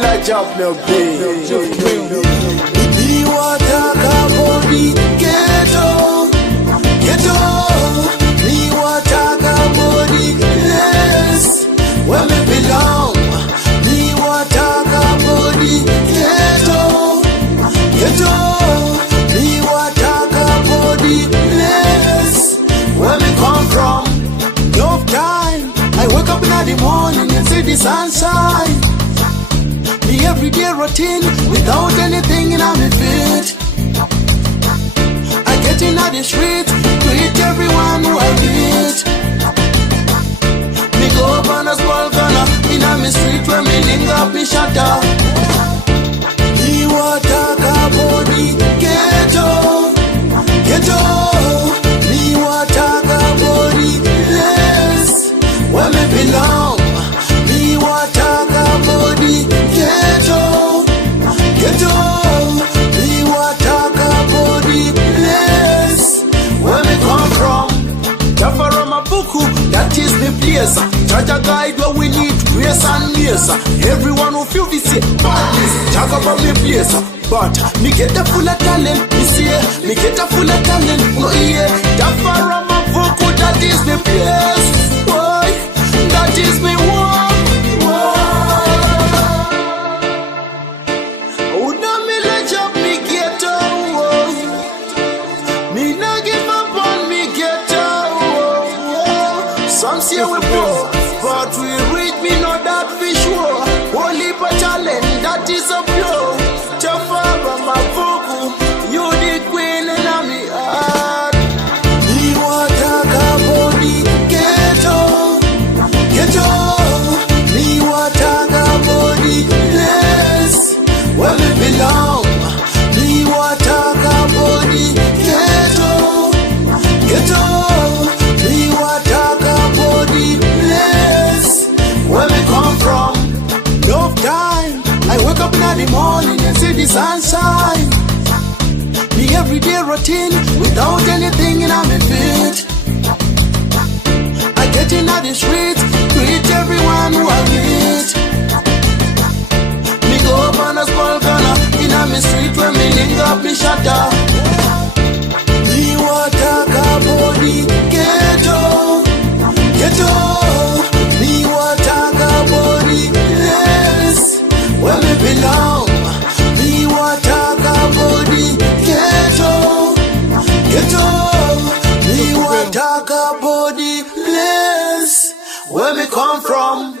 large up no big. Me want talk about the ghetto, ghetto. Me want talk about the place where me belong. Me want talk about the ghetto, ghetto. Me want talk about the place where me come from. Enough time, I wake up in the morning and see the sunshine. The everyday routine without anything in my feet. I get in the street, greet everyone who I meet. Me go up on a small corner in my street where me link up me shutter. Me want talk about the ghetto, ghetto. Me want talk about the place where me belong. Me want talk about the ghetto, ghetto. Me want talk about the place where me come from. Jafarama Buku, that is the place. Jaja guide where we need grace and grace. Everyone who feel this badness, talk about me place. But me get a full of talent, me see. Me get a full of talent, no yeah. Jafarama Buku, that is the place. Boy, that is me one. Some say we poor, but we reach me know that for sure. Only for talent, that is a pure. Chafaba Mavuku, you the queen in my heart. Me want talk about the ghetto, ghetto. Me want talk about the place where me belong. Me want talk about the ghetto, ghetto. Me want talk about the place where me come from. Enough time, I wake up in the morning and see the sunshine. The everyday routine without anything in my feet. I get in the street, greet everyone who I meet. Me go up on a small corner in my street where me link up me shutter. Me want talk about the ghetto, ghetto. Me want talk about the place where me belong. Me want talk about the ghetto, ghetto. Me want talk about the place where me come from.